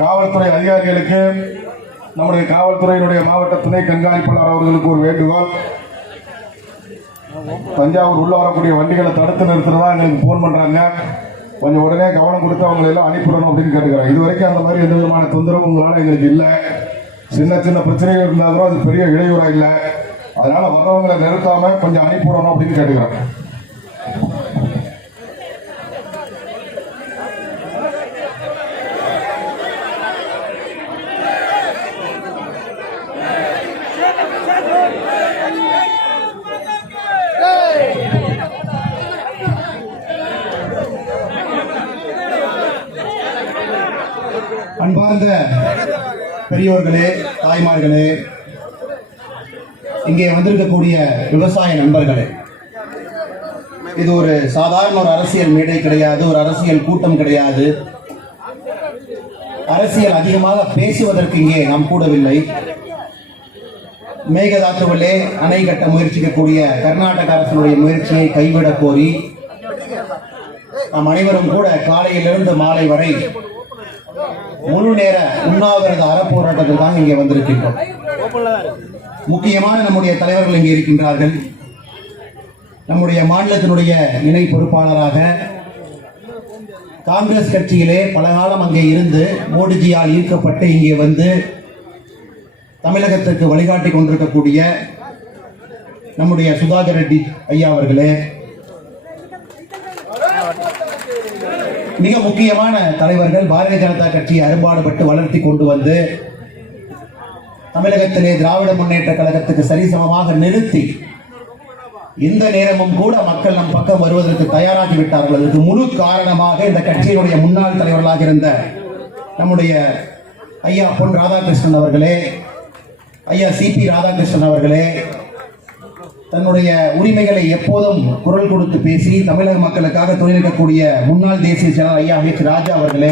காவல்துறை அதிகாரிகளுக்கு நம்முடைய காவல்துறையினுடைய மாவட்ட துணை கண்காணிப்பாளர் அவர்களுக்கு ஒரு வேண்டுகோள். தஞ்சாவூர் உள்ள வரக்கூடிய வண்டிகளை தடுத்து நிறுத்துறதா எங்களுக்கு போன் பண்றாங்க. கொஞ்சம் உடனே கவனம் கொடுத்து அவங்களை எல்லாம் அனுப்பிடணும் அப்படின்னு கேட்டுக்கிறேன். இது வரைக்கும் அந்த மாதிரி எந்த விதமான தொந்தரவு உங்களால எங்களுக்கு இல்லை. சின்ன சின்ன பிரச்சனைகள் இருந்தாலும் அது பெரிய இடையூறா இல்லை. அதனால வர்றவங்களை நிறுத்தாம கொஞ்சம் அனுப்பிவிடணும் அப்படின்னு கேட்டுக்கிறேன். அன்பார்ந்த பெரியோர்களே, தாய்மார்களே, இங்கே வந்திருக்கக்கூடிய விவசாய நண்பர்களே, இது ஒரு சாதாரண ஒரு அரசியல் மேடை கிடையாது, ஒரு அரசியல் கூட்டம் கிடையாது. அரசியல் அதிகமாக பேசுவதற்கு இங்கே நாம் கூடவில்லை. மேகதாத்துவிலே அணை கட்ட முயற்சிக்கக்கூடிய கர்நாடக அரசினுடைய முயற்சியை கைவிடக் கோரி நாம் அனைவரும் கூட காலையிலிருந்து மாலை வரை முழு நேர உண்ணாவிரத அறப்போராட்டத்தில் தான் இங்கே வந்திருக்கின்றோம். முக்கியமான நம்முடைய தலைவர்கள் இங்கே இருக்கின்றார்கள். நம்முடைய மாநிலத்தினுடைய இணை பொறுப்பாளராக காங்கிரஸ் கட்சியிலே பல காலம் அங்கே இருந்து மோடிஜியால் ஈர்க்கப்பட்டு இங்கே வந்து தமிழகத்திற்கு வழிகாட்டி கொண்டிருக்கக்கூடிய நம்முடைய சுதாகர் ரெட்டி ஐயா அவர்களே, மிக முக்கியமான தலைவர்கள் பாரதிய ஜனதா கட்சியை அரும்பாடுபட்டு வளர்த்தி கொண்டு வந்து தமிழகத்திலே திராவிட முன்னேற்ற கழகத்துக்கு சரிசமமாக நிறுத்தி இந்த நேரமும் கூட மக்கள் நம் பக்கம் வருவதற்கு தயாராகி விட்டார்கள். அதற்கு முழு காரணமாக இந்த கட்சியினுடைய முன்னாள் தலைவர்களாக இருந்த நம்முடைய ஐயா பொன் ராதாகிருஷ்ணன் அவர்களே, ஐயா சிபி ராதாகிருஷ்ணன் அவர்களே, தன்னுடைய உரிமைகளை எப்போதும் குரல் கொடுத்து பேசி தமிழக மக்களுக்காக துணை நிற்கக்கூடிய முன்னாள் தேசிய செயலாளர் ஐயா ஹெச் ராஜா அவர்களே,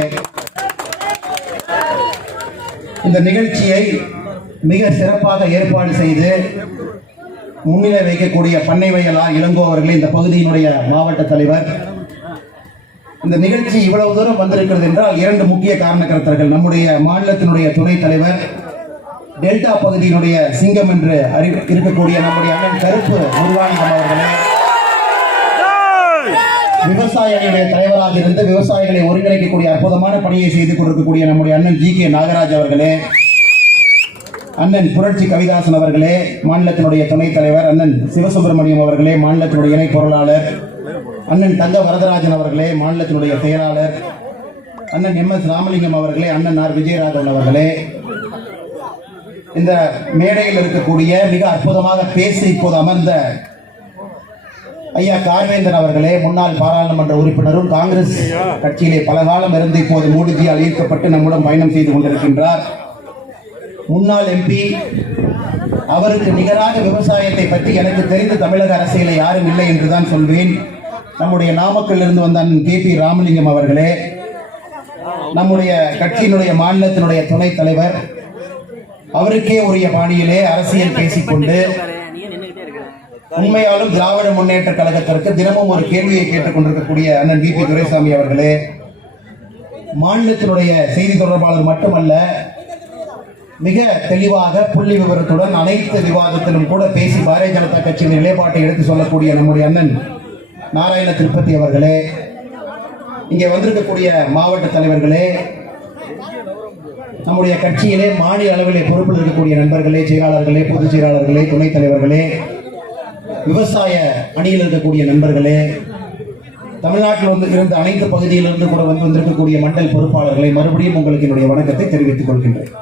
இந்த நிகழ்ச்சியை மிக சிறப்பாக ஏற்பாடு செய்து முன்னிலை வைக்கக்கூடிய பண்ணை வயலார் இளங்கோ அவர்களே, இந்த பகுதியினுடைய மாவட்ட தலைவர். இந்த நிகழ்ச்சி இவ்வளவு தூரம் வந்திருக்கிறது என்றால் இரண்டு முக்கிய காரணக்கர்த்தர்கள். நம்முடைய மாநிலத்தினுடைய துணைத் தலைவர், டெல்டா பகுதியினுடைய சிங்கம் என்று இருக்கக்கூடிய நம்முடைய அண்ணன் கருப்பு முருகானந்தம் அவர்களே, விவசாயிகளுடைய தலைவராக இருந்து விவசாயிகளை ஒருங்கிணைக்கக்கூடிய அற்புதமான பணியை செய்து கொண்டிருக்கக்கூடிய நம்முடைய அண்ணன் ஜி கே நாகராஜ் அவர்களே, அண்ணன் புரட்சி கவிதாசன் அவர்களே, மாநிலத்தினுடைய துணைத் தலைவர், அண்ணன் சிவசுப்பிரமணியம் அவர்களே, மாநிலத்தினுடைய இணை பொருளாளர், அண்ணன் தங்க வரதராஜன் அவர்களே, மாநிலத்தினுடைய செயலாளர், அண்ணன் எம் எஸ் ராமலிங்கம் அவர்களே, அண்ணன் ஆர் விஜயராகவன் அவர்களே, இந்த மேடையில் இருக்கக்கூடிய மிக அற்புதமாக பேசி இப்போது அமர்ந்த ஐயா கார்வேந்தன் அவர்களே, முன்னாள் பாராளுமன்ற உறுப்பினரும் காங்கிரஸ் கட்சியிலே பல காலம் இருந்து இப்போது மோடிஜியால் ஈர்க்கப்பட்டு நம்முடன் பயணம் செய்து கொண்டிருக்கின்றார். முன்னாள் எம்பி, அவருக்கு நிகராக விவசாயத்தை பற்றி எனக்கு தெரிந்த தமிழக அரசியலை யாரும் இல்லை என்றுதான் சொல்வேன். நம்முடைய நாமக்கல் இருந்து வந்த கே.பி. ராமலிங்கம் அவர்களே, நம்முடைய கட்சியினுடைய மாநிலத்தினுடைய துணைத் தலைவர், அவருக்கே உரிய பாணியிலே அரசியல் பேசிக்கொண்டு உண்மையாலும் திராவிட முன்னேற்ற கழகத்திற்கு தினமும் ஒரு கேள்வியை கேட்டுக் கொண்டிருக்கக்கூடிய அண்ணன் வி.பி. துரைசாமி அவர்களே, மாநிலத்தினுடைய செய்தி தொடர்பாளர் மட்டுமல்ல, மிக தெளிவாக புள்ளி விவரத்துடன் அனைத்து விவாதத்திலும் கூட பேசி பாரதிய ஜனதா கட்சியின் நிலைப்பாட்டை எடுத்து சொல்லக்கூடிய நம்முடைய அண்ணன் நாராயண திருப்பதி அவர்களே, இங்கே வந்திருக்கக்கூடிய மாவட்ட தலைவர்களே, நம்முடைய கட்சியிலே மாநில அளவிலே பொறுப்பில் இருக்கக்கூடிய நண்பர்களே, செயலாளர்களே, பொதுச் செயலாளர்களே, துணைத் தலைவர்களே, விவசாய அணியில் இருக்கக்கூடிய நண்பர்களே, தமிழ்நாட்டில் இருந்த அனைத்து பகுதியிலிருந்து கூட வந்திருக்கக்கூடிய மண்டல் பொறுப்பாளர்களை மறுபடியும் உங்களுக்கு என்னுடைய வணக்கத்தை தெரிவித்துக் கொள்கின்றேன்.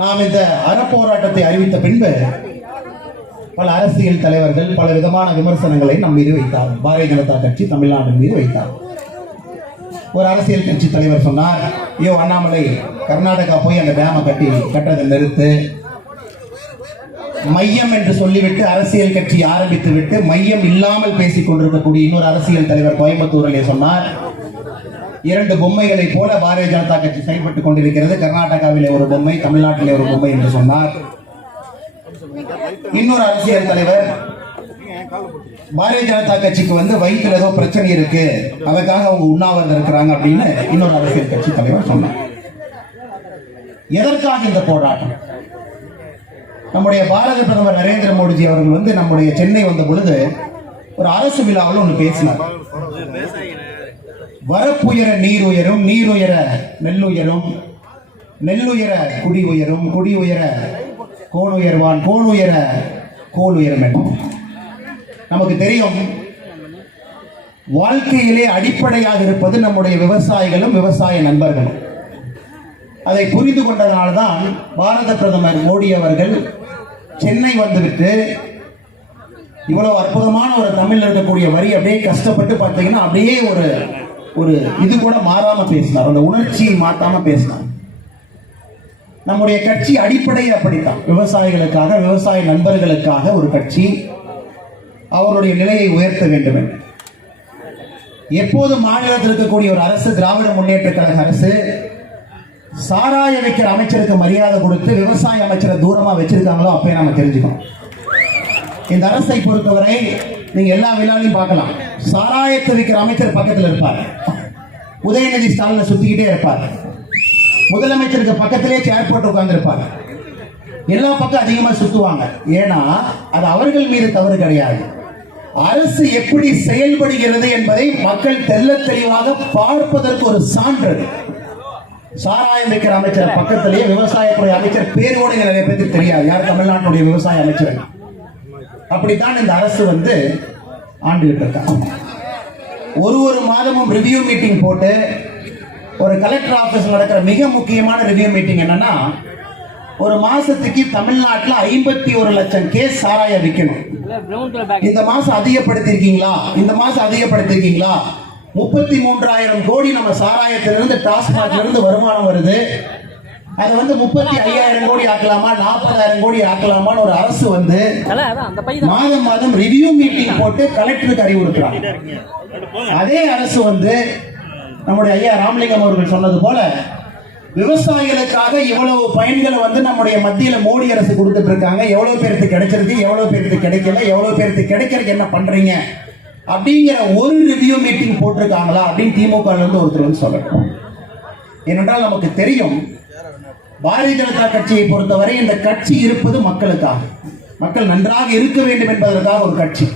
நாம் இந்த அறப்போராட்டத்தை அறிவித்த பின்பு பல அரசியல் தலைவர்கள் பல விதமான விமர்சனங்களை நம் மீது வைத்தார். பாரதிய ஜனதா கட்சி தமிழ்நாட்டின் மீது வைத்தார். ஒரு அரசியல் கட்சி தலைவர் சொன்னார், ஐயோ அண்ணாமலை, கர்நாடகா போய் அந்த டேமை கட்டுறதை நிறுத்து, மையம் என்று சொல்லிவிட்டு அரசியல் கட்சி ஆரம்பித்து விட்டு மையம் இல்லாமல் பேசிக் கொண்டிருக்கக்கூடிய இன்னொரு அரசியல் தலைவர் கோயம்புத்தூரிலே சொன்னார், 2 பொம்மைகளை போல பாரதிய ஜனதா கட்சி செயல்பட்டுக் கொண்டிருக்கிறது. கர்நாடகாவிலே ஒரு பொம்மை, தமிழ்நாட்டிலே ஒரு பொம்மை என்று சொன்னார். இன்னொரு அரசியல் தலைவர் பாரதிய ஜனதா கட்சிக்கு வயிற்றுல ஏதோ பிரச்சனை இருக்கு, அதுக்காக அவங்க உண்ணாவிரதம் இருக்கிறாங்க அப்படின்னு இன்னொரு அரசியல் கட்சி தலைவர் சொன்னார். எதற்காக இந்த போராட்டம்? நம்முடைய பாரத பிரதமர் நரேந்திர மோடிஜி அவர்கள் நம்முடைய சென்னை வந்த பொழுது ஒரு அரசு விழாவில் ஒன்று பேசினார். வரப்புயர நீர் உயரும், நீர் உயர நெல்லுயரும், நெல்லுயர குடி உயரும், குடி உயர கோன் உயர்வான், கோன் உயர கோல் உயரும் என்றும். நமக்கு தெரியும், வாழ்க்கையிலே அடிப்படையாக இருப்பது நம்முடைய விவசாயிகளும் விவசாய நண்பர்களும். அதை புரிந்து கொண்டதனால்தான் பாரத பிரதமர் மோடி அவர்கள் சென்னை வந்துவிட்டு இவ்வளவு அற்புதமான ஒரு தமிழ்ல இருக்கக்கூடிய வரி அப்படியே கஷ்டப்பட்டு பார்த்தீங்கன்னா அப்படியே ஒரு இது கூட மாறாம பேசினார், அந்த உணர்ச்சியை மாற்றாம பேசினார். நம்முடைய கட்சி அடிப்படையே அப்படித்தான், விவசாயிகளுக்காக விவசாய நண்பர்களுக்காக ஒரு கட்சி அவருடைய நிலையை உயர்த்த வேண்டும் என்று. எப்போது மாநிலத்தில் இருக்கக்கூடிய ஒரு அரசு, திராவிட முன்னேற்ற கழக அரசு, சாராய விற்கிற அமைச்சருக்கு மரியாதை கொடுத்து விவசாய அமைச்சரை தூரமா வச்சிருக்காங்களோ அப்பயே நம்ம தெரிஞ்சுக்கணும். இந்த அரசை பொறுத்தவரை நீங்க எல்லா விழாலையும் பார்க்கலாம், சாராயத்தை விற்கிற அமைச்சர் பக்கத்தில் இருப்பார், உதயநிதி ஸ்டாலினை சுத்திக்கிட்டே இருப்பார், முதலமைச்சருக்கு பக்கத்திலே சேர் போட்டு உட்கார்ந்து இருப்பாங்க, எல்லா பக்கம் அதிகமா சுத்துவாங்க. ஏன்னா அது அவர்கள் மீது தவறு கிடையாது, அரசு எப்படி செயல்படுகிறது என்பதை மக்கள் தெள்ளத் தெளிவாக பார்ப்பதற்கு ஒரு சான்று. சாராயம் வைக்கிற அமைச்சர் பக்கத்திலேயே விவசாயத்துறை அமைச்சர் பேரோடு நிறைய பேருக்கு தெரியாது, யார் தமிழ்நாட்டுடைய விவசாய அமைச்சர். அப்படித்தான் இந்த அரசு ஆண்டுகிட்டு இருக்காங்க. ஒரு மாதமும் ரிவ்யூ மீட்டிங் போட்டு, ஒரு கலெக்டர் ஆபீஸ் நடக்கிற மிக முக்கியமான ரிவ்யூ மீட்டிங் என்னன்னா, ஒரு மாசத்துக்கு தமிழ்நாட்டில் 51 லட்சம் கேஸ் சாராயம் விற்கணும். இந்த மாசம் அதிகப்படுத்திருக்கீங்களா, இந்த மாசம் அதிகப்படுத்திருக்கீங்களா, 33,000 கோடி நம்ம சாராயத்திலிருந்து டாஸ்மாக்ல இருந்து வருமானம் வருது, அதை 35,000 கோடி ஆக்கலாமா, 40,000 கோடி ஆக்கலாமான்னு ஒரு அரசு மாதம் மாதம் ரிவ்யூ மீட்டிங் போட்டு கலெக்டருக்கு அறிவுறுத்துறாங்க. அதே அரசு நம்முடைய ஐயா ராமலிங்கம் அவர்கள் சொன்னது போல விவசாயிகளுக்காக இவ்வளவு பயன்களை நம்முடைய மத்தியில மோடி அரசு கொடுத்துட்டு இருக்காங்க, எவ்வளவு பேருக்கு கிடைச்சிருக்கு, எவ்வளவு பேருக்கு கிடைக்கல, எவ்வளவு பேருக்கு கிடைக்கிறதுக்கு என்ன பண்றீங்க அப்படிங்கிற ஒரு ரிவ்யூ மீட்டிங் போட்டிருக்காங்களா அப்படின்னு திமுக இருந்து ஒருத்தர் சொல்லட்டும். ஏனென்றால் நமக்கு தெரியும், பாரதிய ஜனதா கட்சியை பொறுத்தவரை இந்த கட்சி இருப்பது மக்களுக்காக, மக்கள் நன்றாக இருக்க வேண்டும் என்பதற்காக ஒரு கட்சி.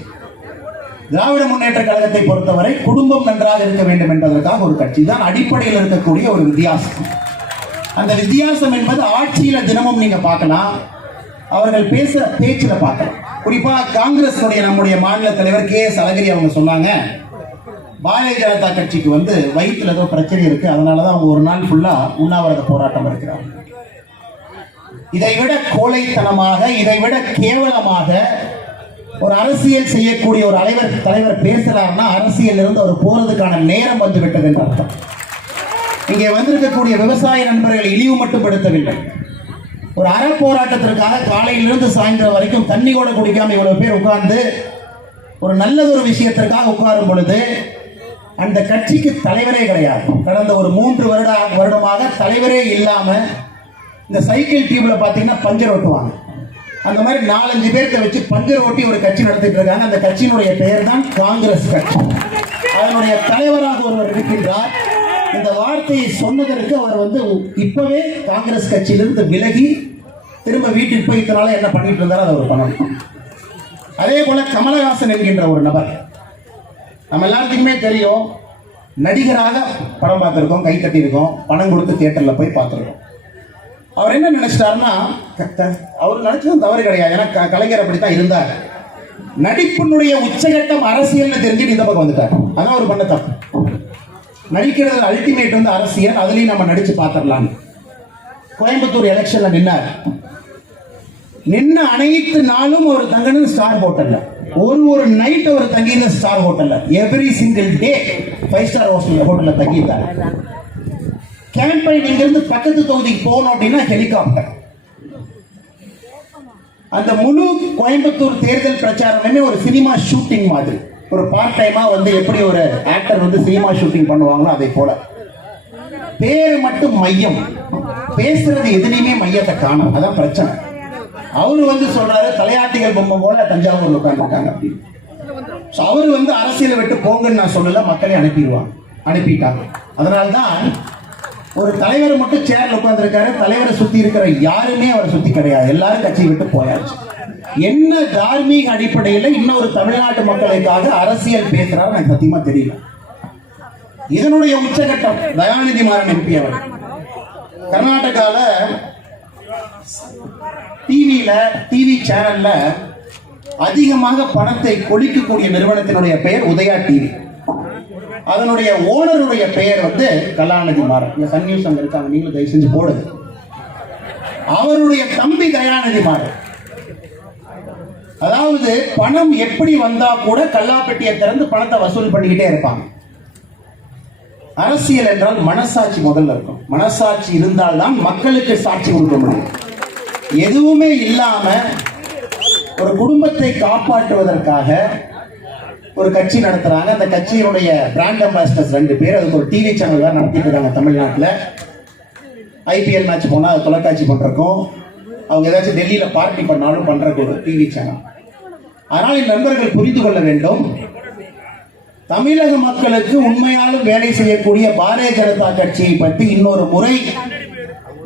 திராவிட முன்னேற்ற கழகத்தை பொறுத்தவரை குடும்பம் நன்றாக இருக்க வேண்டும் என்பதற்காக ஒரு கட்சி. தான் அடிப்படையில் இருக்கக்கூடிய ஒரு வித்தியாசம். அந்த வித்தியாசம் என்பது ஆட்சியில தினமும் நீங்க பார்க்கலாம், அவர்கள் பேசுற பேச்சுல பார்க்கலாம். குறிப்பா காங்கிரஸ் நம்முடைய மாநில தலைவர் KS அழகிரி அவங்க சொன்னாங்க, பாரதிய ஜனதா கட்சிக்கு வயிற்றுல ஏதோ பிரச்சனை இருக்கு, அதனாலதான் அவங்க ஒரு நாள் ஃபுல்லா உண்ணாவிரத போராட்டம் இருக்கிறாங்க. இதைவிட கோழைத்தனமாக, இதைவிட கேவலமாக ஒரு அரசியல் செய்யக்கூடிய ஒரு தலைவர் பேசுறாருன்னா அரசியல் இருந்து அவர் போறதுக்கான நேரம் வந்து விட்டது என்று அர்த்தம். இங்கே வந்திருக்கக்கூடிய விவசாய நண்பர்கள் இழிவு மட்டுப்படுத்தவில்லை, ஒரு அற போராட்டத்திற்காக காலையிலிருந்து சாயந்தரம் வரைக்கும் தண்ணி கூட குடிக்காம இவ்வளவு பேர் உட்கார்ந்து ஒரு நல்லதொரு விஷயத்திற்காக உட்காரும் பொழுது அந்த கட்சிக்கு தலைவரே கிடையாது. கடந்த ஒரு 3 வருடமாக தலைவரே இல்லாம இந்த சைக்கிள் டீம்ல பாத்தீங்கன்னா பஞ்சர் ஓட்டுவாங்க, அந்த மாதிரி 4-5 பேர்த்த வச்சு பஞ்சர் ஓட்டி ஒரு கட்சி நடத்திட்டு இருக்காங்க. அந்த கட்சியினுடைய பெயர் தான் காங்கிரஸ் கட்சி. அதனுடைய தலைவராக ஒருவர் இருக்கின்றார். இந்த வார்த்தையை சொன்னதற்கு அவர் இப்பவே காங்கிரஸ் கட்சியிலிருந்து விலகி திரும்ப வீட்டுக்கு போய் இத்தனால என்ன பண்ணிட்டு இருந்தாலும் அதை அவர் பண்ணணும். அதே போல கமலஹாசன் என்கின்ற ஒரு நபர், நம்ம எல்லாத்துக்குமே தெரியும், நடிகராக படம் பார்த்திருக்கோம், கை தட்டியிருக்கோம், பணம் கொடுத்து தியேட்டர்ல போய் பார்த்திருக்கோம். அவர் என்ன நினைச்சிட்டாருன்னா, அவர் நினைச்சதும் தவறு கிடையாது, ஏன்னா கலைஞர் அப்படித்தான் இருந்தார். நடிப்பினுடைய உச்சகட்டம் அரசியல் தெரிஞ்சுட்டு இந்த பக்கம் வந்துட்டார். அதான் அவர் பண்ண தப்பு. நடிக்கிறது அல்டிமேட் அரசியல், அதுலயும் நம்ம நடிச்சு பார்த்திடலாம். கோயம்புத்தூர் எலெக்ஷன்ல நின்ன அனைத்து நாளும் ஒரு தங்கணும் ஸ்டார் ஹோட்டல்ல, ஒரு நைட் அவர் தங்கியிருந்த ஸ்டார் ஹோட்டல்ல, எவ்ரி சிங்கிள் டே 5 ஸ்டார் ஹோட்டல்ல தங்கிட்டார். கேம்பெயின் இங்கிருந்து பக்கத்து தொகுதிக்கு போகணும் அப்படின்னா ஹெலிகாப்டர். அந்த முழு கோயம்புத்தூர் தேர்தல் பிரச்சாரமே ஒரு சினிமா ஷூட்டிங் மாதிரி, ஒரு பார்ட் டைமா வந்து எப்படி ஒரு ஆக்டர் வந்து சினிமா ஷூட்டிங் பண்ணுவாங்களோ அதை போல. பேரு மட்டும் மையம், பேசுறது எதுலையுமே மையத்தை காணும். அதான் பிரச்சனை. அவரு வந்து சொல்றாரு தலையாட்டிகள் பொம்மை போல தஞ்சாவூர்ல உட்கார்ந்துருக்காங்க அப்படின்னு. அவரு வந்து அரசியலை விட்டு போங்கன்னு நான் சொல்லல, மக்களை அனுப்பிட்டாங்க. அதனால்தான் ஒரு தலைவர் மட்டும் சேர்ல உட்கார்ந்துருக்காரு, தலைவரை சுத்தி இருக்கிற யாருமே அவரை சுத்தி கிடையாது, எல்லாரும் கட்சியை விட்டு போயாச்சு. என்ன தார்மீக அடிப்படையில் இன்னொரு தமிழ்நாட்டு மக்களுக்காக அரசியல் பேசுறாரு எனக்கு சத்தியமா தெரியல. இதனுடைய உச்சகட்டம் தயாநிதி மாறன் எம்பி அவர் கர்நாடகால டிவி சேனல்ல அதிகமாக பணத்தை கொளிக்கக்கூடிய நிறுவனத்தினுடைய பெயர் உதயா டிவி. அதனுடைய ஓனருடைய பெயர் வந்து கலாநிதி மாறன். சன் நியூஸ் அங்க இருக்காங்க, நீங்களும் தயவு செஞ்சு போடுங்க. அவருடைய தம்பி தயாநிதி மாறன். அதாவது பணம் எப்படி வந்தா கூட கல்லாப்பெட்டியை திறந்து பணத்தை வசூல் பண்ணிக்கிட்டே இருப்பாங்க. அரசியல் என்றால் மனசாட்சி முதல்ல இருக்கும். மனசாட்சி இருந்தால்தான் மக்களுக்கு சாட்சி கொடுக்க முடியும். எதுவுமே இல்லாம ஒரு குடும்பத்தை காப்பாற்றுவதற்காக ஒரு கட்சி நடத்துறாங்க. அந்த கட்சியினுடைய பிராண்ட் அம்பாசிடர்ஸ் 2 பேர், அதுக்கு ஒரு டிவி சேனல் தான் நடத்திட்டு இருக்காங்க தமிழ்நாட்டில். ஐபிஎல் மேட்ச் போனா அது தொலைக்காட்சி பண்றக்கும், அவங்க ஏதாச்சும் டெல்லியில பார்ட்டி பண்ணாலும் பண்றக்கு ஒரு டிவி சேனல். ஆனால் இந்த நண்பர்கள் புரிந்து கொள்ள வேண்டும், தமிழக மக்களுக்கு உண்மையாலும் வேலை செய்யக்கூடிய பாரதிய ஜனதா கட்சியை பற்றி இன்னொரு முறை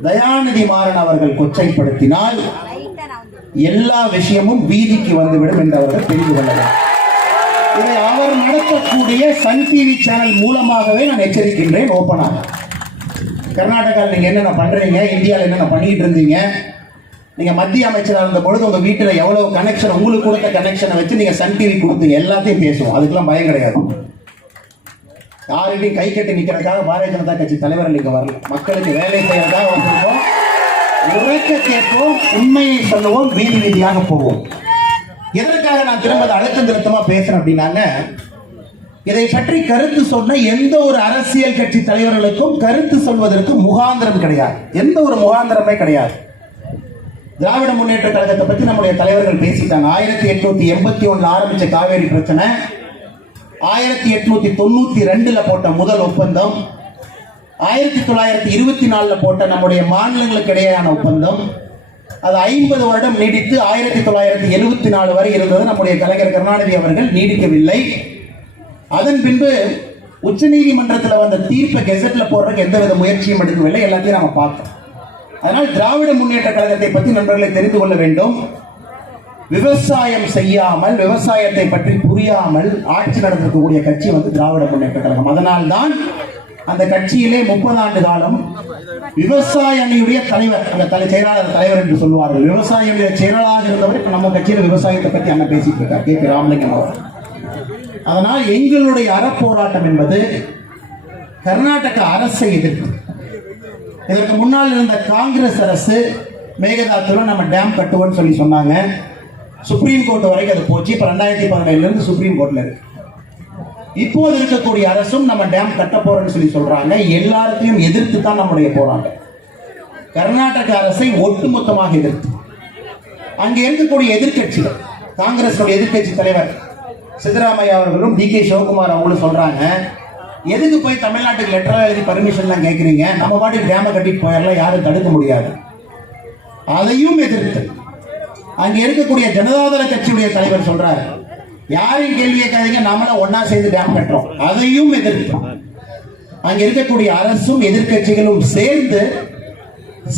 தயாநிதி மாறன் அவர்கள் கொச்சைப்படுத்தினால் எல்லா விஷயமும் வீதிக்கு வந்துவிடும் என்று அவர்கள் தெரிந்து கொள்ளலாம். இதை அவர் நடத்தக்கூடிய சன் டிவி சேனல் மூலமாகவே நான் எச்சரிக்கின்றேன். ஓப்பனாக கர்நாடகாவில் நீங்க என்னென்ன பண்றீங்க, இந்தியாவில் என்னென்ன பண்ணிட்டு இருந்தீங்க, நீங்க மத்திய அமைச்சராக இருந்த பொழுது உங்க வீட்டுல எவ்வளவு கனெக்ஷன், உங்களுக்கு கொடுத்த கனெக்ஷனை வச்சு நீங்க சன் டிவி கொடுத்தீங்க, எல்லாத்தையும் பேசுவோம். அதுக்கெல்லாம் பயம் கிடையாது. யாரையும் கை கட்டி நிக்கிறதுக்காக பாரதிய ஜனதா கட்சி தலைவர் இங்க வரல. மக்களுக்கு வேலை செய்யறதுக்காக வந்திருக்கோம். உரைக்க கேட்போம், உண்மையை சொல்லுவோம், வீதி வீதியாக போவோம். எதற்காக நான் திரும்ப அழுத்தம் திருத்தமா பேசுறேன் அப்படின்னாங்க, இதை பற்றி கருத்து சொன்ன எந்த ஒரு அரசியல் கட்சி தலைவர்களுக்கும் கருத்து சொல்வதற்கு முகாந்திரம் கிடையாது. எந்த ஒரு முகாந்திரமே கிடையாது. திராவிட முன்னேற்ற கழகத்தை பத்தி நம்முடைய தலைவர்கள் பேசிட்டாங்க. 1881 ஆரம்பிச்ச காவேரி பிரச்சனை, 1892 போட்ட முதல் ஒப்பந்தம், 1924 போட்ட நம்முடைய மாநிலங்களுக்கு இடையேயான ஒப்பந்தம், அது 50 வருடம் நீடித்து 1974 வரை இருந்தது. நம்முடைய கலைஞர் கருணாநிதி அவர்கள் நீடிக்கவில்லை. அதன் பின்பு உச்ச நீதிமன்றத்தில் வந்த தீர்ப்பை கெசட்ல போடுறதுக்கு எந்தவித முயற்சியும் எடுக்கவில்லை. எல்லாத்தையும் நாம பார்த்தோம். அதனால் திராவிட முன்னேற்ற கழகத்தை பற்றி நண்பர்களை தெரிந்து கொள்ள வேண்டும். விவசாயம் செய்யாமல், விவசாயத்தை பற்றி புரியாமல் ஆட்சி நடத்தக்கூடிய கட்சி வந்து திராவிட முன்னேற்ற கழகம். அதனால்தான் அந்த கட்சியிலே 30 ஆண்டு காலம் விவசாய அணியுடைய தலைவர், அந்த செயலாளர் தலைவர் என்று சொல்வார்கள். விவசாய அணியுடைய செயலாளராக இருந்தவர் இப்ப நம்ம கட்சியில விவசாயத்தை பற்றி அண்ணன் பேசிட்டு இருக்கார், கே பி ராமலிங்கம் அவர். அதனால் எங்களுடைய அறப்போராட்டம் என்பது கர்நாடக அரசை எதிர்ப்பு. இதற்கு முன்னால் இருந்த காங்கிரஸ் அரசு மேகதாத்துல நம்ம டேம் கட்டுவோம்னு சொல்லி சொன்னாங்க. சுப்ரீம் கோர்ட் வரைக்கும் அது போச்சு. இப்ப 2017 இருந்து சுப்ரீம் கோர்ட்ல இருக்கு. இப்போது இருக்கக்கூடிய அரசும் நம்ம டேம் கட்ட போறோம்னு சொல்லி சொல்றாங்க. எல்லாத்தையும் எதிர்த்து தான் நம்முடைய போராட்டம். கர்நாடக அரசை ஒட்டுமொத்தமாக எதிர்த்து. அங்கே இருக்கக்கூடிய எதிர்கட்சிகள், காங்கிரஸ் எதிர்கட்சி தலைவர் சித்தராமையா அவர்களும் டி.கே. சிவகுமார் அவங்களும் சொல்றாங்க, எதுக்கு போய் தமிழ்நாட்டுக்கு லெட்டரா எழுதி பர்மிஷன்லாம் கேட்குறீங்க, நம்ம பாட்டுக்கு டேமை கட்டிட்டு போயிடலாம், யாரும் தடுக்க முடியாது. அதையும் எதிர்த்து அங்கே இருக்கக்கூடிய ஜனதாதள கட்சியுடைய தலைவர் சொல்றாரு, யாரையும் கேள்வி கேட்காதீங்க, நாமளும் ஒன்னா சேர்ந்து டேம் கட்டுறோம். அதையும் எதிர்த்து அங்க இருக்கக்கூடிய அரசும் எதிர்கட்சிகளும் சேர்ந்து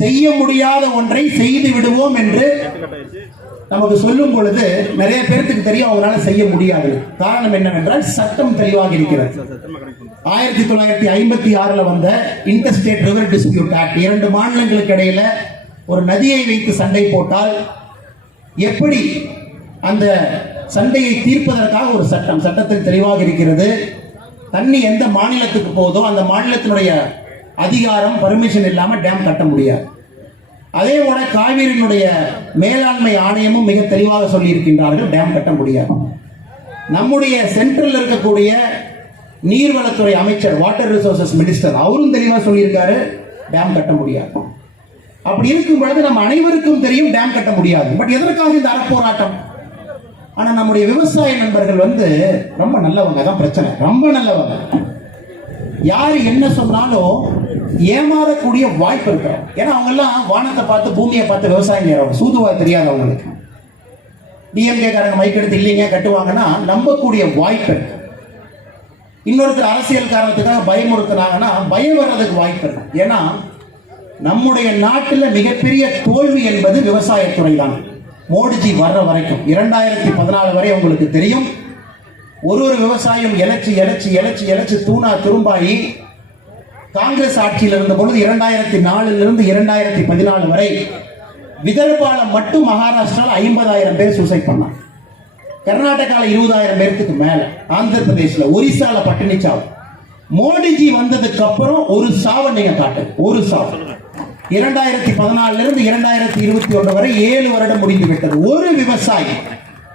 செய்ய முடியாத ஒன்றை செய்து விடுவோம் என்று நமக்கு சொல்லும் பொழுது நிறைய பேருக்கு தெரியும் அவங்களால செய்ய முடியாது. காரணம் என்னவென்றால் சட்டம் தெளிவாக இருக்கிறது. 1956 வந்த இன்டர்ஸ்டேட் ரிவர் டிஸ்பியூட் ஆக்ட், 2 மாநிலங்களுக்கு இடையில ஒரு நதியை வைத்து சண்டை போட்டால் எப்படி அந்த சண்டையை தீர்ப்பதற்காக ஒரு சட்டத்தில் தெளிவாக இருக்கிறது. தண்ணி எந்த மாநிலத்துக்கு போதோ அந்த மாநிலத்தினுடைய அதிகாரம் பர்மிஷன் இல்லாம டேம் கட்ட முடியாது. அதே போல காவிரியினுடைய மேலாண்மை ஆணையமும் மிக தெளிவாக சொல்லி இருக்கின்றார்கள், டேம் கட்ட முடியாது. நம்முடைய சென்ட்ரல் இருக்கக்கூடிய நீர்வளத்துறை அமைச்சர், வாட்டர் ரிசோர்சஸ் மினிஸ்டர், அவரும் தெளிவாக சொல்லியிருக்காரு, டேம் கட்ட முடியாது. அப்படி இருக்கும் பொழுது நம்ம அனைவருக்கும் தெரியும் டேம் கட்ட முடியாது. பட் எதற்காக இந்த அறப்போராட்டம்? ஆனா நம்முடைய விவசாய நண்பர்கள் ரொம்ப நல்லவங்க, தான் பிரச்சனை, ரொம்ப நல்லவங்க. யாரு என்ன சொன்னாலும் ஏமாறக்கூடிய வாய்ப்பு இருக்கு. ஏன்னா அவங்க எல்லாம் வானத்தை பார்த்து பூமியை பார்த்து விவசாயம் செய்யறவங்க, சூதுவா தெரியாது அவங்களுக்கு. டிஎம்கே காரங்க மைக் எடுத்து இல்லைங்க கட்டுவாங்கன்னா நம்பக்கூடிய வாய்ப்பு இருக்கு. இன்னொருத்தர் அரசியல் காரணத்துக்காக பயமுறுத்தினாங்கன்னா பயம் வர்றதுக்கு வாய்ப்பு இருக்கு. ஏன்னா நம்முடைய நாட்டில் மிகப்பெரிய தோல்வி என்பது விவசாயத்துறை தான். மோடிஜி வர்ற வரைக்கும் 2014 வரை உங்களுக்கு தெரியும், ஒரு விவசாயம் இழைச்சி தூணா துரும்பாயி காங்கிரஸ் ஆட்சியில் இருந்த பொழுது 2004 2014 வரை விதர்பால மட்டும் மகாராஷ்டிராவில் 50,000 பேர் சூசைட் பண்ணாங்க. கர்நாடகாவில் 20,000 பேருக்கு மேல, ஆந்திர பிரதேசில், ஒரிசால பட்டினி சாவு. மோடிஜி வந்ததுக்கு அப்புறம் ஒரு சாவை நீங்க காட்டு, ஒரு சாவு. 2014 2021 வரை 7 வருடம் முடிந்து விட்டது. ஒரு விவசாயி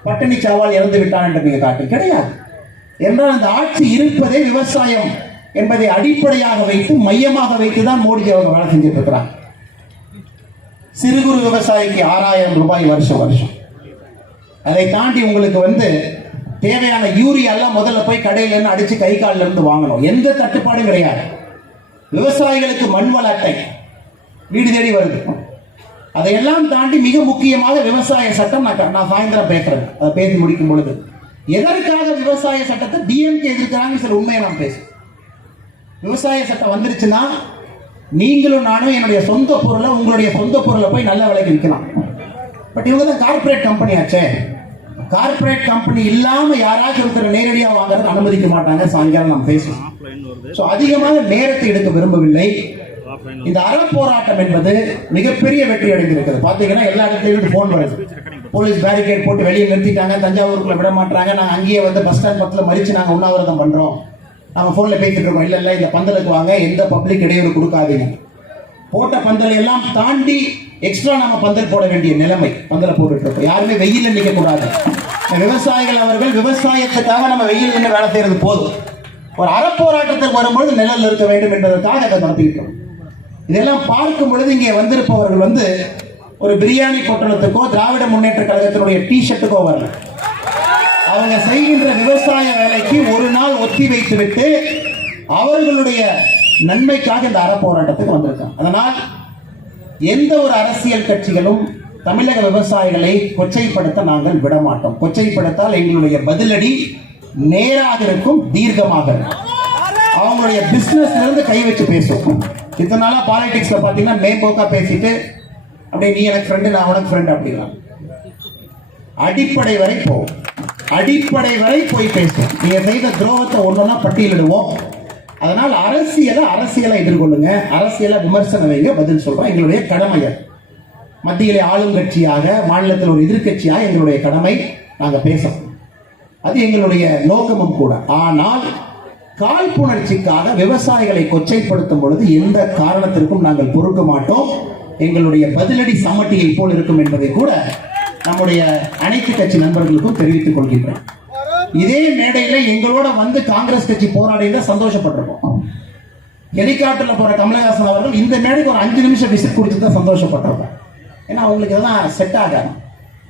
பட்டினி சாவால் இறந்து விட்டான் என்று நீங்க காட்டு கிடையாது. என்றால் அந்த ஆட்சி இருப்பதே விவசாயம் என்பதை அடிப்படையாக வைத்து மையமாக வைத்துதான் மோடிஜி அவங்க வேலை செஞ்சுட்டு இருக்கிறாங்க. சிறு குறு விவசாயிக்கு 6,000 ரூபாய் வருஷம். அதை தாண்டி உங்களுக்கு தேவையான யூரியா எல்லாம் முதல்ல போய் கடையில இருந்து அடிச்சு கை காலில் இருந்து வாங்கணும். எந்த தட்டுப்பாடும் கிடையாது. விவசாயிகளுக்கு மண்வள அட்டை வீடு தேடி வருது. அதையெல்லாம் தாண்டி மிக முக்கியமாக விவசாய சட்டம் நான் சாயந்தரம் பேசுறேன். அதை பேசி முடிக்கும் பொழுது எதற்காக விவசாய சட்டத்தை டிஎம்கே எதிர்க்கிறாங்க சில உண்மையை நாம் பேசும். விவசாய சட்டம் வந்துருச்சுன்னா நீங்களும் நானும் என்னுடைய சொந்த பொருளை உங்களுடைய சொந்த பொருளை போய் நல்ல விலைக்கு விற்கலாம். பட் இவங்க தான் கார்பரேட் கம்பெனி ஆச்சே. கார்பரேட் கம்பெனி இல்லாம யாராச்சும் ஒருத்தர் நேரடியாக வாங்குறது அனுமதிக்க மாட்டாங்க. சாயங்காலம் நாம் பேசுவோம். அதிகமாக நேரத்தை எடுக்க விரும்பவில்லை. இந்த அறப்போராட்டம் என்பது மிகப்பெரிய வெற்றி அடைந்திருக்கிறது. பாத்தீங்கன்னா எல்லா இடத்துலயும் போன் வருது. போலீஸ் பேரிகேட் போட்டு வெளியே நிறுத்திட்டாங்க, தஞ்சாவூருக்குள்ள விட மாட்டாங்க, நாங்க அங்கேயே பஸ் ஸ்டாண்ட் பக்கத்துல மறிச்சு நாங்க உண்ணாவிரதம் பண்றோம், நாங்க போன்ல பேசிட்டு இருக்கோம். இல்ல இந்த பந்தலுக்கு வாங்க, எந்த பப்ளிக் இடையூறு கொடுக்காதீங்க. போட்ட பந்தலை எல்லாம் தாண்டி எக்ஸ்ட்ரா நம்ம பந்தல் போட வேண்டிய நிலைமை பந்தலை போட்டுட்டு இருக்கோம். யாருமே வெயில நிக்க கூடாது. விவசாயிகள் அவர்கள் விவசாயத்துக்காக நம்ம வெயில் நின்று வேலை செய்யறது போதும். ஒரு அறப்போராட்டத்துக்கு வரும்பொழுது நிழல் இருக்க வேண்டும் என்பதற்காக அதை நடத்திக்கிட்டோம். இதெல்லாம் பார்க்கும் பொழுது இங்கே வந்திருப்பவர்கள் ஒரு பிரியாணி பொட்டலத்துக்கோ திராவிட முன்னேற்ற கழகத்தினுடைய டி ஷர்ட்டுக்கோ வரல. அவங்க செய்கின்ற விவசாய வேலைக்கு ஒரு நாள் ஒத்தி வைத்து விட்டு அவர்களுடைய நன்மைக்காக இந்த அறப்போராட்டத்துக்கு வந்திருக்காங்க. அதனால் எந்த ஒரு அரசியல் கட்சிகளும் தமிழக விவசாயிகளை கொச்சைப்படுத்த நாங்கள் விட மாட்டோம். கொச்சைப்படுத்தால் எங்களுடைய பதிலடி நேராக இருக்கும், தீர்க்கமாக இருக்கும். அவங்களுடைய பிசினஸ்ல இருந்து கை வச்சு பேசுவோம். இத்தனை நாளா பாலிடிக்ஸ்ல பாத்தீங்கன்னா மேம்போக்கா பேசிட்டு அப்படியே நீ எனக்கு ஃப்ரெண்டு நான் உனக்கு ஃப்ரெண்ட் அப்படின்னா அடிப்படை வரை போவோம். அடிப்படை வரை போய் பேசுவோம். நீங்க செய்த துரோகத்தை ஒன்னொன்னா பட்டியலிடுவோம். அதனால் அரசியலை எதிர்கொள்ளுங்க, அரசியலை விமர்சனம் வைங்க, பதில் சொல்றோம். எங்களுடைய கடமை. மத்தியிலே ஆளும் கட்சியாக, மாநிலத்தில் ஒரு எதிர்கட்சியாக எங்களுடைய கடமை நாங்க பேசணும். அது எங்களுடைய நோக்கமும் கூட. ஆனால் காழ்ப்புணர்ச்சிக்காக விவசாயிகளை கொச்சைப்படுத்தும் பொழுது எந்த காரணத்திற்கும் நாங்கள் பொறுக்க மாட்டோம். எங்களுடைய பதிலடி சமட்டியை போல் இருக்கும் என்பதை கூட நம்முடைய அனைத்து கட்சி நண்பர்களுக்கும் தெரிவித்துக் கொள்கின்றேன். இதே மேடையில எங்களோட காங்கிரஸ் கட்சி போராடினா சந்தோஷப்பட்டிருக்கோம். ஹெலிகாப்டர்ல போற கமலஹாசன் அவர்கள் இந்த மேடைக்கு ஒரு 5 நிமிஷம் விசிட் கொடுத்து தான் சந்தோஷப்பட்டிருக்கோம். ஏன்னா அவங்களுக்கு இதெல்லாம் செட் ஆகாது.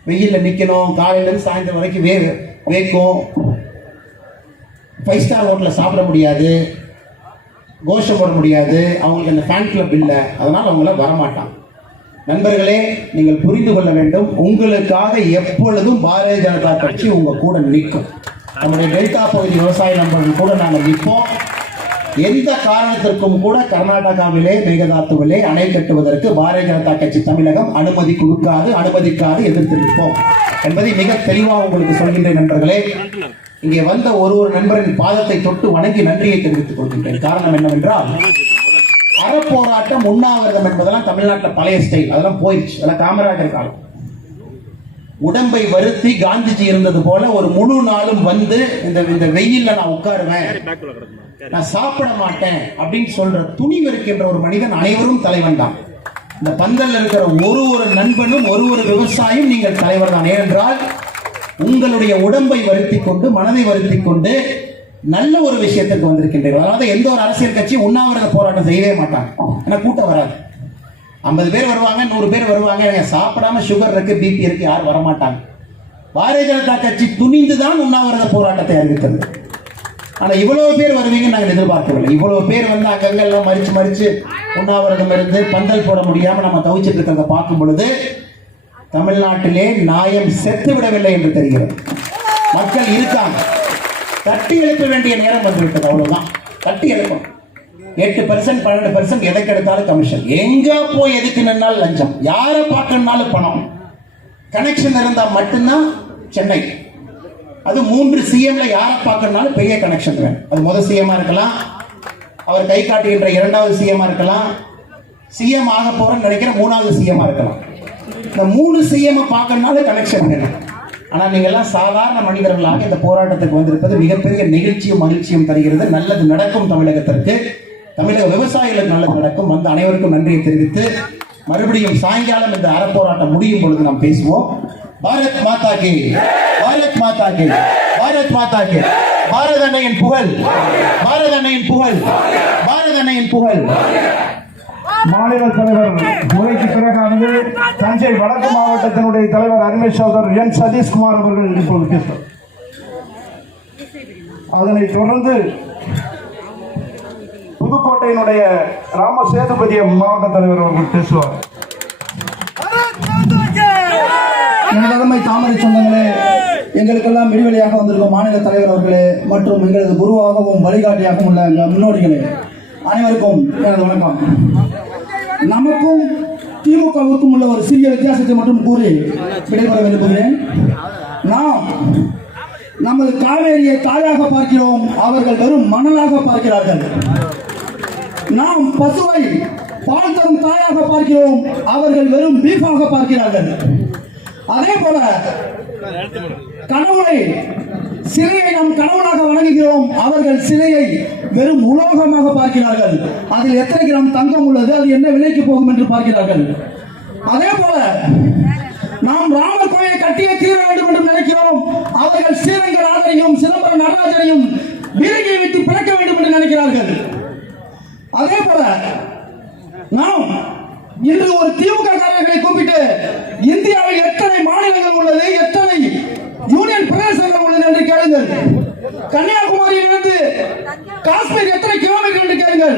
வெயில்ல நிக்கணும், காலையில இருந்து சாயந்தரம் வரைக்கும் வேக்கும், 5 ஸ்டார் ஹோட்டலில் சாப்பிட முடியாது, கோஷம் போட முடியாது, அவங்களுக்கு அந்த ஃபேன் கிளப் இல்லை. அதனால் அவங்கள வரமாட்டாங்க. நண்பர்களே, நீங்கள் புரிந்து கொள்ள வேண்டும், உங்களுக்காக எப்பொழுதும் பாரதிய ஜனதா கட்சி உங்க கூட நிற்கும். நம்முடைய டெல்டா பகுதி விவசாய நண்பர்கள் கூட நாங்கள் நிற்போம். எந்த காரணத்திற்கும் கூட கர்நாடகாவிலே மேகதாத்துவிலே அணை கட்டுவதற்கு பாரதிய ஜனதா கட்சி தமிழகம் அனுமதிக்காது, எதிர்த்து நிற்போம் என்பதை மிக தெளிவாக உங்களுக்கு சொல்கின்றேன். நண்பர்களே, இங்கே வந்த ஒரு நண்பரின் பாதத்தை தொட்டு வணங்கி நன்றியை தெரிவித்துக் கொள்கின்றேன். காரணம் என்னவென்றால், அறப்போராட்டம் உண்ணாவிரதம் என்பதெல்லாம் தமிழ்நாட்டில் பழைய ஸ்டைல், அதெல்லாம் போயிடுச்சு. அதெல்லாம் காமராஜர் காலம். உடம்பை வருத்தி காந்திஜி இருந்தது போல ஒரு முழு நாளும் இந்த வெயில்ல நான் உட்காருவேன், நான் சாப்பிட மாட்டேன் அப்படின்னு சொல்ற துணிவு இருக்கின்ற ஒரு மனிதன் அனைவரும் தலைவன் தான். இந்த பந்தல்ல இருக்கிற ஒரு நண்பனும் ஒரு விவசாயியும் நீங்கள் தலைவர் தான். ஏனென்றால் உங்களுடைய உடம்பை வருத்தி கொண்டு, மனதை வருத்தி கொண்டு நல்ல ஒரு விஷயத்துக்கு வந்திருக்கின்றீர்கள். அதாவது எந்த ஒரு அரசியல் கட்சி உண்ணாவிரத போராட்டம் செய்யவே மாட்டாங்க, ஏன்னா கூட்டம் வராது. 50 பேர் வருவாங்க, 100 பேர் வருவாங்க. சாப்பிடாம சுகர் இருக்கு, பிபி இருக்கு, யாரும் வரமாட்டாங்க. பாரதிய ஜனதா கட்சி துணிந்து தான் உண்ணாவிரத போராட்டத்தை அறிவித்தது. ஆனா இவ்வளவு பேர் வருவீங்கன்னு நாங்கள் எதிர்பார்க்கவில்லை. இவ்வளவு பேர் வந்து அங்கங்கெல்லாம் மறிச்சு உண்ணாவிரதம் இருந்து பந்தல் போட முடியாம நம்ம தவிச்சிட்டு இருக்கிறத பார்க்கும் பொழுது தமிழ்நாட்டிலே நியாயம் செத்து விடவில்லை என்று தெரிகிறது. மக்கள் இருக்காங்க. தட்டி எழுப்ப வேண்டிய நேரம் வந்துவிட்டது. அவ்வளவுதான், தட்டி எழுப்பணும். 8% 12% எதுக்கு எடுத்தாலும் கமிஷன், எங்க போய் எதுக்கு நின்னாலும் லஞ்சம், யாரை பார்க்கணும்னாலும் பணம். கனெக்ஷன் இருந்தா மட்டும்தான் சென்னை. அது 3 சிஎம்ல யாரை பார்க்கணும்னாலும் பெரிய கனெக்ஷன் வேணும். அது முதல் சிஎம்மா இருக்கலாம், அவர் கை காட்டுகின்ற 2வது சிஎம்மா இருக்கலாம், சிஎம் ஆக போறேன்னு நினைக்கிற 3வது சிஎம்மா இருக்கலாம். இந்த 3 சிஎம் பார்க்கணும்னாலும் கனெக்ஷன் வேணும். ஆனால் நீங்கள் எல்லாம் சாதாரண மனிதர்களாக இந்த போராட்டத்துக்கு வந்திருப்பது மிகப்பெரிய நிகழ்ச்சியும் மகிழ்ச்சியும் தருகிறது. நல்லது நடக்கும் தமிழகத்திற்கு, தமிழக விவசாயிகளுக்கு நல்லது நடக்கும். வந்த அனைவருக்கும் நன்றியை தெரிவித்து மறுபடியும் சாயங்காலம் இந்த அறப்போராட்டம் முடியும் பொழுது நாம் பேசுவோம். பாரத் மாதா கி, பாரத் மாதா கி, பாரத் மாதா கி. பாரத அன்னையின் புகழ், பாரத அன்னையின் புகழ், பாரத அன்னையின் புகழ். மாநில தலைவர் உரைக்கு பிறகானது தஞ்சை வடக்கு மாவட்டத்தினுடைய தலைவர் அருமை சகோதரர் என் சதீஷ்குமார் அவர்கள் இப்போது பேசுவார். அதனைத் தொடர்ந்து புதுக்கோட்டையினுடைய ராமசேதுபதி மாவட்ட தலைவர் அவர்கள் பேசுவார். எனதமை தாமரை சொந்தங்களே, எங்களுக்கெல்லாம் விடுவெளியாக வந்திருக்கும் மாநில தலைவர் அவர்களே மற்றும் எங்களது குருவாகவும் வழிகாட்டியாகவும் உள்ள எங்கள் முன்னோடிகளே, அனைவருக்கும் எனது வணக்கம். நமக்கும் திமுகவுக்கும் உள்ள ஒரு சிறிய வித்தியாசத்தை மட்டும் கூறி விடைபெற விரும்புகிறேன். நாம் நமது காவேரியை தாயாக பார்க்கிறோம், அவர்கள் வெறும் மணலாக பார்க்கிறார்கள். நாம் பசுவை பால் தரும் தாயாக பார்க்கிறோம், அவர்கள் வெறும் பீஃபாக பார்க்கிறார்கள். அதே போல கடவுளை, சிலையை நாம் கடவுளாக வணங்குகிறோம், அவர்கள் சிலையை வெறும் உலோகமாக பார்க்கிறார்கள். அதில் எத்தனை கிராம் தங்கம் உள்ளது, அது என்ன விலைக்கு போகும் என்று பார்க்கிறார்கள். அதே போல நாம் ராமர் கோயிலை கட்டியே தீர வேண்டும் என்று நினைக்கிறோம், அவர்கள் ஸ்ரீரங்கநாதரையும் சிதம்பரம் நடராஜரையும் பீரங்கியை விட்டு பிளக்க வேண்டும் என்று நினைக்கிறார்கள். அதே போல நாம் இன்று ஒரு திமுக காரர்களை கூப்பிட்டு இந்தியாவில் எத்தனை மாநிலங்கள் உள்ளது, எத்தனை யூனியன் பிரதேசங்கள் உள்ளது என்று கேளுங்கள். கன்னியாகுமரியிலிருந்து காஷ்மீர் எத்தனை கிலோமீட்டர் என்று கேளுங்கள்.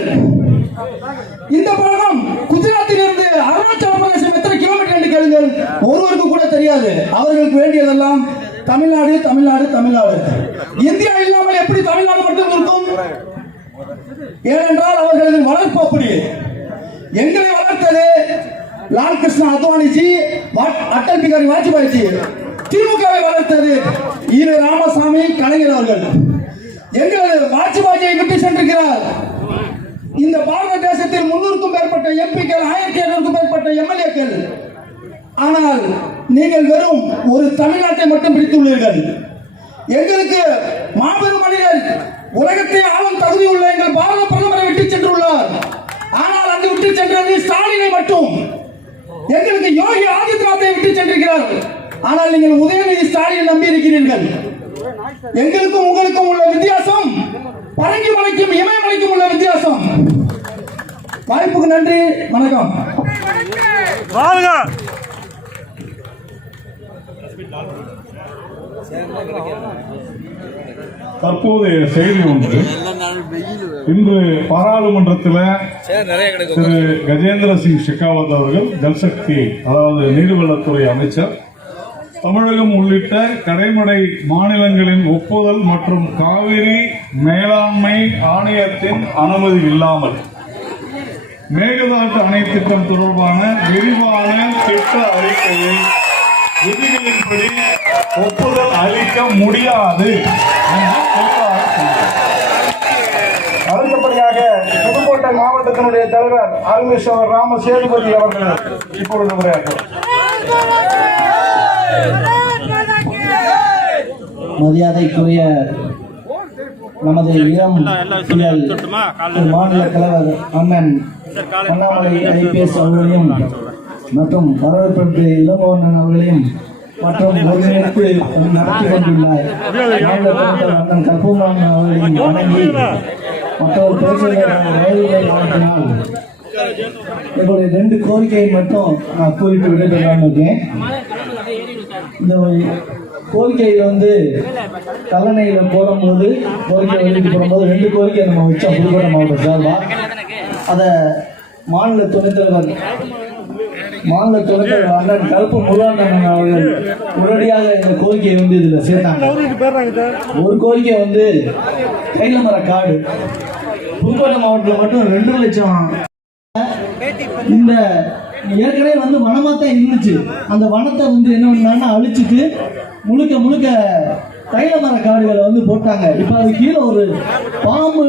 இந்த பழகம் குஜராத்திலிருந்து அருணாச்சல பிரதேசம் எத்தனை கிலோமீட்டர் என்று கேளுங்கள். ஒருவருக்கு கூட தெரியாது. அவர்களுக்கு வேண்டியதெல்லாம் தமிழ்நாடு, தமிழ்நாடு, தமிழ்நாடு. இந்தியா இல்லாமல் எப்படி தமிழ்நாடு மட்டும் இருக்கும்? ஏனென்றால் அவர்களது வளர்ப்பு அப்படி. எங்களை வளர்த்தது லால் கிருஷ்ண அத்வானிஜி, அடல் பிகாரி வாஜ்பாய்ஜி. திமுகவை வளர்த்தது ஈர ராமசாமி, கலைஞர் அவர்கள். எங்களது வாஜ்பாயை விட்டு சென்றிருக்கிறார். இந்த பாரத தேசத்தில் 300க்கும் மேற்பட்ட எம்பிக்கள், 1700க்கும் மேற்பட்ட எம்எல்ஏக்கள். ஆனால் நீங்கள் வெறும் ஒரு தமிழ்நாட்டை மட்டும் பிடித்துள்ளீர்கள். எங்களுக்கு மாபெரும் மனிதர், உலகத்தை ஆளும் தகுதி உள்ள எங்கள் பாரத பிரதமரை விட்டு சென்றுள்ளார். ஆனால் அங்கு விட்டு சென்றது ஸ்டாலினை மட்டும். எங்களுக்கு யோகி ஆதித்யநாத்தை விட்டு சென்றிருக்கிறார். ஆனால் நீங்கள் உதயநிதி ஸ்டாலின் நம்பி இருக்கிறீர்கள். எங்களுக்கும் உங்களுக்கும் உள்ள வித்தியாசம் பரங்கி மலைக்கும் இமயமலைக்கும் உள்ள வித்தியாசம். வாய்ப்புக்கு நன்றி, வணக்கம். தற்போதைய செய்தி ஒன்று. இன்று பாராளுமன்றத்தில் திரு கஜேந்திர சிங் ஷெகாவத் அவர்கள் ஜல்சக்தி, அதாவது நீர்வளத்துறை அமைச்சர், தமிழகம் உள்ளிட்ட கடைமடை மாநிலங்களின் ஒப்புதல் மற்றும் காவிரி மேலாண்மை ஆணையத்தின் அனுமதி இல்லாமல் மேகதாட்டு அணை திட்டம் தொடர்பான விரிவான திட்ட அறிக்கையை விதிகளின்படி ஒப்புதல் அளிக்க முடியாது. அடுத்தபடியாக புதுக்கோட்டை மாவட்டத்தினுடைய தலைவர் அருமேஸ்வர் ராமசேதுபதி அவர்கள் இப்பொழுது உரையாற்றுவார். மரியாதைக்குரிய நமது இளம் மாநில தலைவர் அண்ணன் அண்ணாமலை ஐபிஎஸ் அவர்களையும் மற்றும் வரவேற்பு இளங்கோவன் அவர்களையும் மற்றும் ஒருங்கிணைத்து நடத்தி கொண்டுள்ள மாநில தலைவர் அண்ணன் கற்பூர்ணன் அவர்களையும் வணங்கி மற்றொரு பேசுகிறார். ரயில்வே காலத்தினால் என்னுடைய 2 கோரிக்கையை மட்டும் நான் கூறிட்டு விடைபெறலாம்னு இருக்கேன். இந்த கோரிக்கையில் வந்து கல்லணையில் போடும்போது கோரிக்கை வெளியிட்டு போடும்போது 2 கோரிக்கை நம்ம வச்சோம் புதுக்கோட்டை மாவட்டம் சார்பாக. அதை மாநில துணைத் தலைவர் அண்ணன் கருப்பு முருகானந்தன் அவர்கள் உடனடியாக இந்த கோரிக்கையை வந்து இதில் சேர்த்தாங்க. ஒரு கோரிக்கை வந்து தைலமர காடு புதுக்கோட்டை மாவட்டத்தில் மட்டும் 2 லட்சம். இந்த ஏற்கனவே வந்து வனமாக தான் இருந்துச்சு. அந்த வனத்தை வந்து என்ன பண்ணாங்கன்னா அழிச்சிட்டு முழுக்க தைலமர காடுகளை வந்து போட்டாங்க. இப்போ அது கீழே ஒரு பாம்பு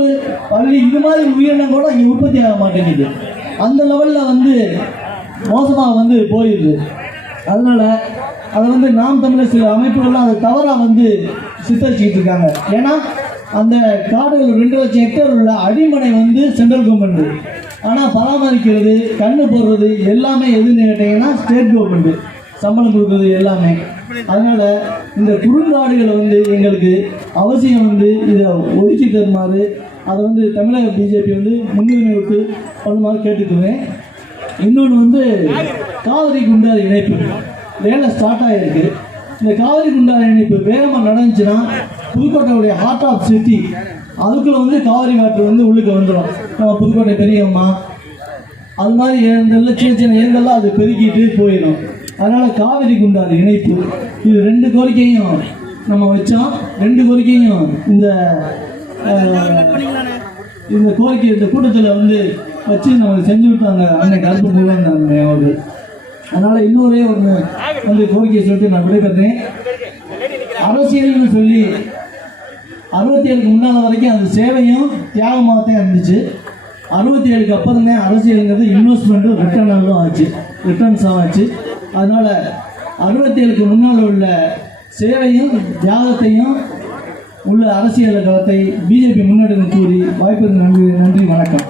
பள்ளி இது மாதிரி உயிரினம் கூட இங்கே உற்பத்தி ஆக மாட்டேங்குது. அந்த லெவலில் வந்து மோசமாக வந்து போயிடுது. அதனால அதை வந்து நாம் தமிழர் சில அமைப்புகள்லாம் அதை தவறாக வந்து சித்தரிச்சுக்கிட்டு இருக்காங்க. ஏன்னா அந்த காடுகள் 2 லட்சம் ஹெக்டேர் உள்ள அடிமனை வந்து சென்ட்ரல் கவர்மெண்ட், ஆனால் பராமரிக்கிறது கண்ணு போடுறது எல்லாமே எதுன்னு கேட்டீங்கன்னா ஸ்டேட் கவர்மெண்ட் சம்பளம் கொடுக்குறது எல்லாமே. அதனால இந்த குறுங்காடுகளை வந்து எங்களுக்கு அவசியம் வந்து இதை ஒதுக்கி தருமாறு அதை வந்து தமிழக பிஜேபி வந்து முன்னுரிமை விட்டு பண்ணுமாறு கேட்டுக்குவேன். இன்னொன்று வந்து காவிரி குண்டாறு இணைப்பு வேலை ஸ்டார்ட் ஆகிருக்கு. இந்த காவிரி குண்டாறு இணைப்பு வேகமாக நடந்துச்சுன்னா புதுக்கோட்டையுடைய ஹார்ட் ஆஃப் சிட்டி அதுக்குள்ளே வந்து காவிரி வாட்டர் வந்து உள்ளுக்கு வந்துடும். நம்ம புதுக்கோட்டை பெரியம்மா அது மாதிரி சின்ன ஏங்கல்லாம் அது பெருக்கிட்டு போயிடும். அதனால் காவிரி குண்டாறு இணைப்பு இது 2 கோரிக்கையும் நம்ம வச்சோம். 2 கோரிக்கையும் இந்த கோரிக்கை இந்த கூட்டத்தில் வந்து வச்சு நம்ம செஞ்சு விட்டாங்க அன்னை கருப்பு முருகன் அவர்கள். அதனால் இன்னொரே ஒன்று வந்து கோரிக்கையை சொல்லிட்டு நான் விடைபெற்றேன். அரசியல்னு சொல்லி 67க்கு முன்னால் வரைக்கும் அது சேவையும் தியாகமாக தான் இருந்துச்சு. 67க்கு அப்புறம் தான் அரசியலுங்கிறது இன்வெஸ்ட்மெண்ட்டும் ரிட்டர்ன்ஸாக ஆச்சு. அதனால் 67க்கு முன்னால் உள்ள சேவையும் தியாகத்தையும் உள்ள அரசியல் களத்தை பிஜேபி முன்னெடுக்கும் கூறி வாய்ப்புக்கு நன்றி வணக்கம்.